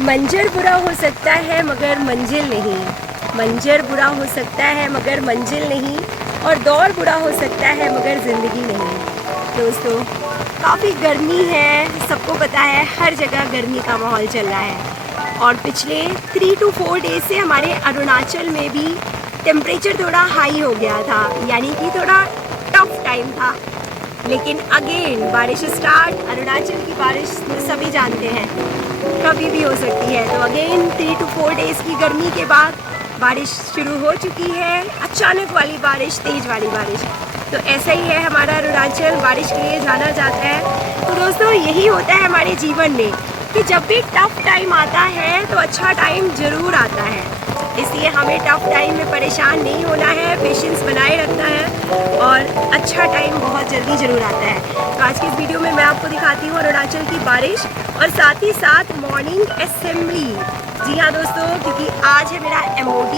मंजर बुरा हो सकता है मगर मंजिल नहीं, मंजर बुरा हो सकता है मगर मंजिल नहीं, और दौर बुरा हो सकता है मगर ज़िंदगी नहीं। दोस्तों, काफ़ी गर्मी है, सबको पता है, हर जगह गर्मी का माहौल चल रहा है। और पिछले 3 to 4 डेज से हमारे अरुणाचल में भी टेम्परेचर थोड़ा हाई हो गया था, यानी कि थोड़ा टफ टाइम था। लेकिन अगेन बारिश स्टार्ट। अरुणाचल की बारिश सभी जानते हैं कभी भी हो सकती है। तो अगेन 3 to 4 डेज़ की गर्मी के बाद बारिश शुरू हो चुकी है, अचानक वाली बारिश, तेज़ वाली बारिश। तो ऐसा ही है हमारा अरुणाचल, बारिश के लिए जाना जाता है। तो दोस्तों, यही होता है हमारे जीवन में कि जब भी टफ टाइम आता है तो अच्छा टाइम ज़रूर आता है। इसलिए हमें टफ टाइम में परेशान नहीं होना है, पेशेंस बनाए रखना है, और अच्छा टाइम बहुत जल्दी ज़रूर आता है। तो आज की इस वीडियो में मैं आपको दिखाती हूँ अरुणाचल की बारिश और साथ ही साथ मॉर्निंग असेंबली। जी हाँ दोस्तों, क्योंकि आज है मेरा MOD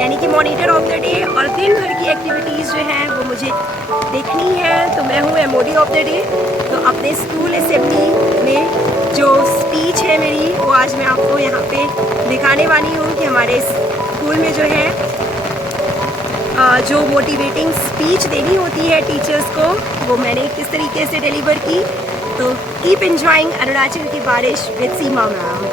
यानी कि मॉनिटर ऑफ द डे, और दिन भर की एक्टिविटीज़ जो हैं वो मुझे देखनी है। तो मैं हूँ MOD ऑफ द डे। तो अपने स्कूल असेंबली में जो स्पीच है मेरी, वो आज मैं आपको यहाँ पे दिखाने वाली हूँ कि हमारे स्कूल में जो है जो मोटिवेटिंग स्पीच देनी होती है टीचर्स को, वो मैंने किस तरीके से डिलीवर की। तो कीप एंजॉइंग अरुणाचल की बारिश with Seema ma'am.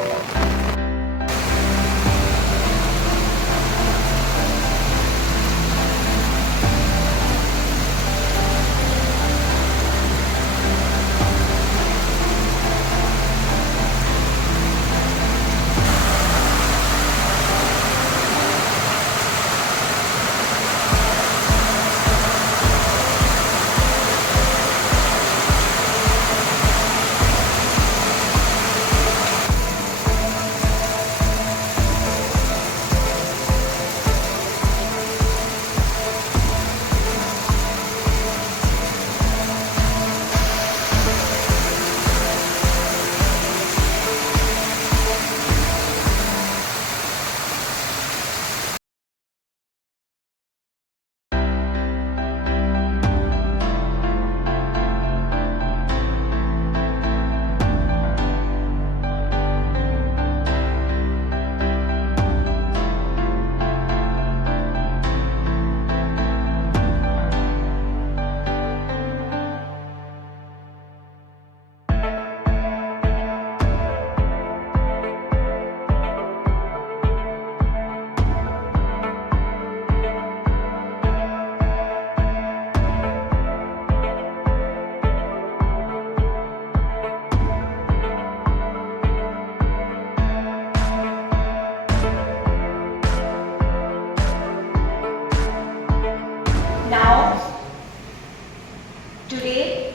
Today,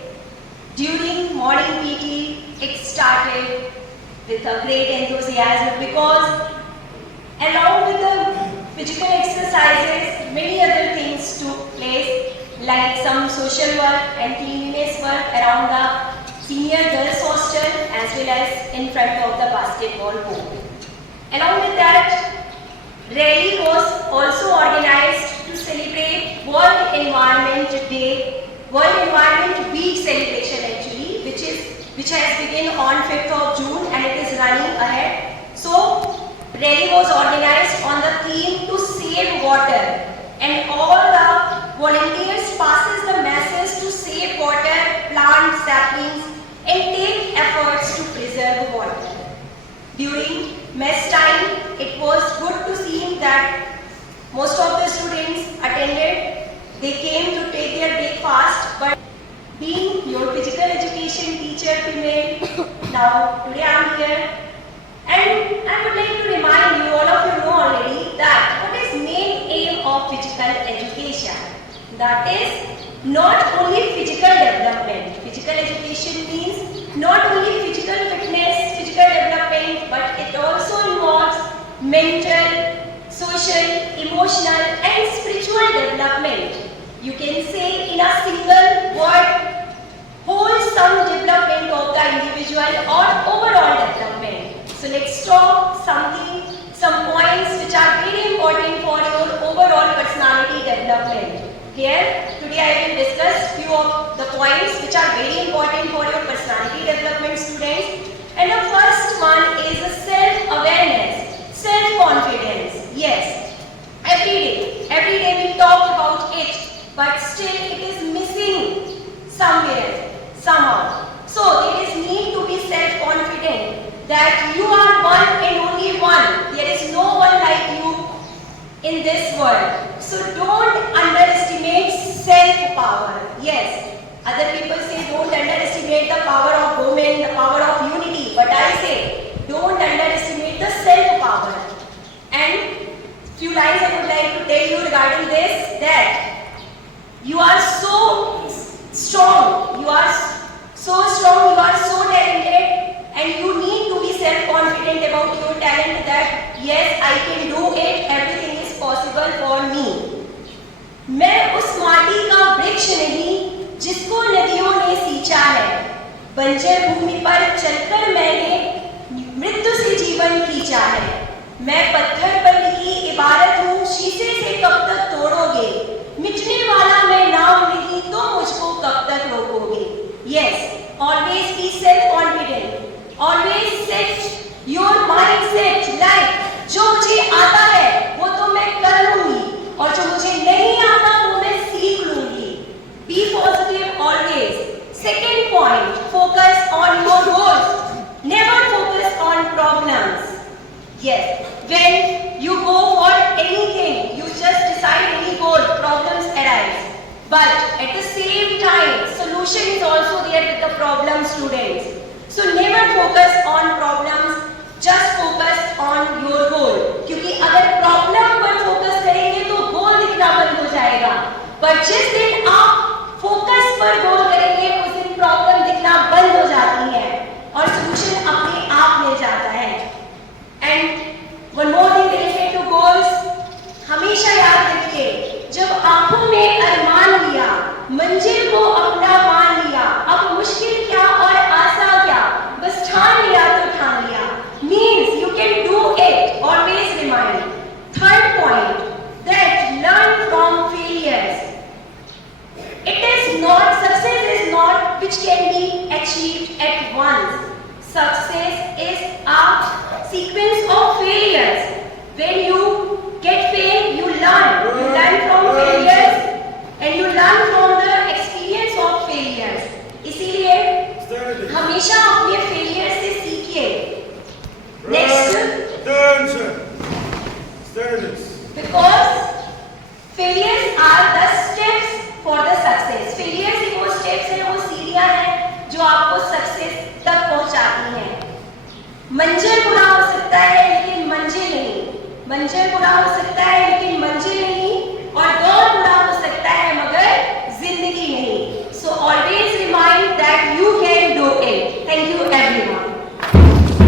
during morning PT, it started with a great enthusiasm because along with the physical exercises, many other things took place, like some social work and cleanliness work around the senior girls hostel as well as in front of the basketball court. Along with that, rally was also organized to celebrate World Environment Day, World Environment Week celebration actually, which has begun on 5th of June and it is running ahead. So, rally was organized on the theme to save water, and all the volunteers passes the message to save water, plant saplings and take efforts to preserve water. During mess time, it was good to see that most of the students attended. They came to take their breakfast, but being your physical education teacher female, now today I am here, and I would like to remind you, all of you know already, that what is main aim of physical education? That is not only physical development. Physical education means not only physical fitness, physical development, but it also involves mental, social, emotional and spiritual development. You can say in a single word, wholesome development of the individual or overall development. So let's talk some points which are very important for your overall personality development. Here, today I will discuss few of the points which are very important for your personality development, students. And the first one is the self that you are one and only one. There is no one like you in this world. So don't underestimate self-power. Yes, other people say don't underestimate the power of women, the power of unity. But I say don't underestimate the self-power. And few lines I would like to tell you regarding this, that you are so strong, you are so strong, you are so talented, and you need to be self-confident about your talent that yes, I can do it, everything is possible for me. मैं उस माटी का वृक्ष नहीं जिसको नदियों ने सींचा है, बंजर भूमि पर चलकर मैंने मृत्यु से जीवन खींचा है। मैं पत्थर पर लिखी इबारत हूँ, शीशे से कब तक तोड़ोगे, मिटने वाला मैं नाम नहीं तो मुझको कब तक रोकोगे। Yes, always be self-confident, always set your mindset like जो मुझे आता है वो तो मैं कर लूंगी और जो मुझे नहीं आता वो मैं सीख लूंगी। Be positive always. Second point, focus on your goals. Never focus on problems. Yes, when you go for anything, you just decide any goal, problems arise. But at the same time, solution is also there with the problem, students. So never focus on problems, just focus on your goal. क्योंकि अगर problem पर focus करेंगे तो goal दिखना बंद हो जाएगा. पर जिस दिन आप focus पर goal करेंगे, उस दिन problem दिखना बंद हो जाती है और solution अपने आप मिल जाता है. And one more thing related to goals, हमेशा याद रखिए, जब आंखों में अरमान लिया, मंजिल को अपना मान लिया, अब मुश्किल क्या और आसान क्या, बस ठान लिया तो ठान लिया. Means you can do it. Always remind. Third point, that learn from failures. It is not, success is not which can be achieved at once. Success is a sequence of failures. When you get failed, you learn. You learn from failures and you learn from the experience of failures. इसीलिए हमेशा अपने failure से सीखिए. Next. Attention. Standards. Because failures are the steps for the success. Failures ही वो steps हैं, वो सीढ़ियाँ हैं जो आपको success तक पहुँचाती हैं. मंजिल बुरा हो सकता है लेकिन मंजिल नहीं. मंजिल बुरा हो सकता है लेकिन मंजिल नहीं.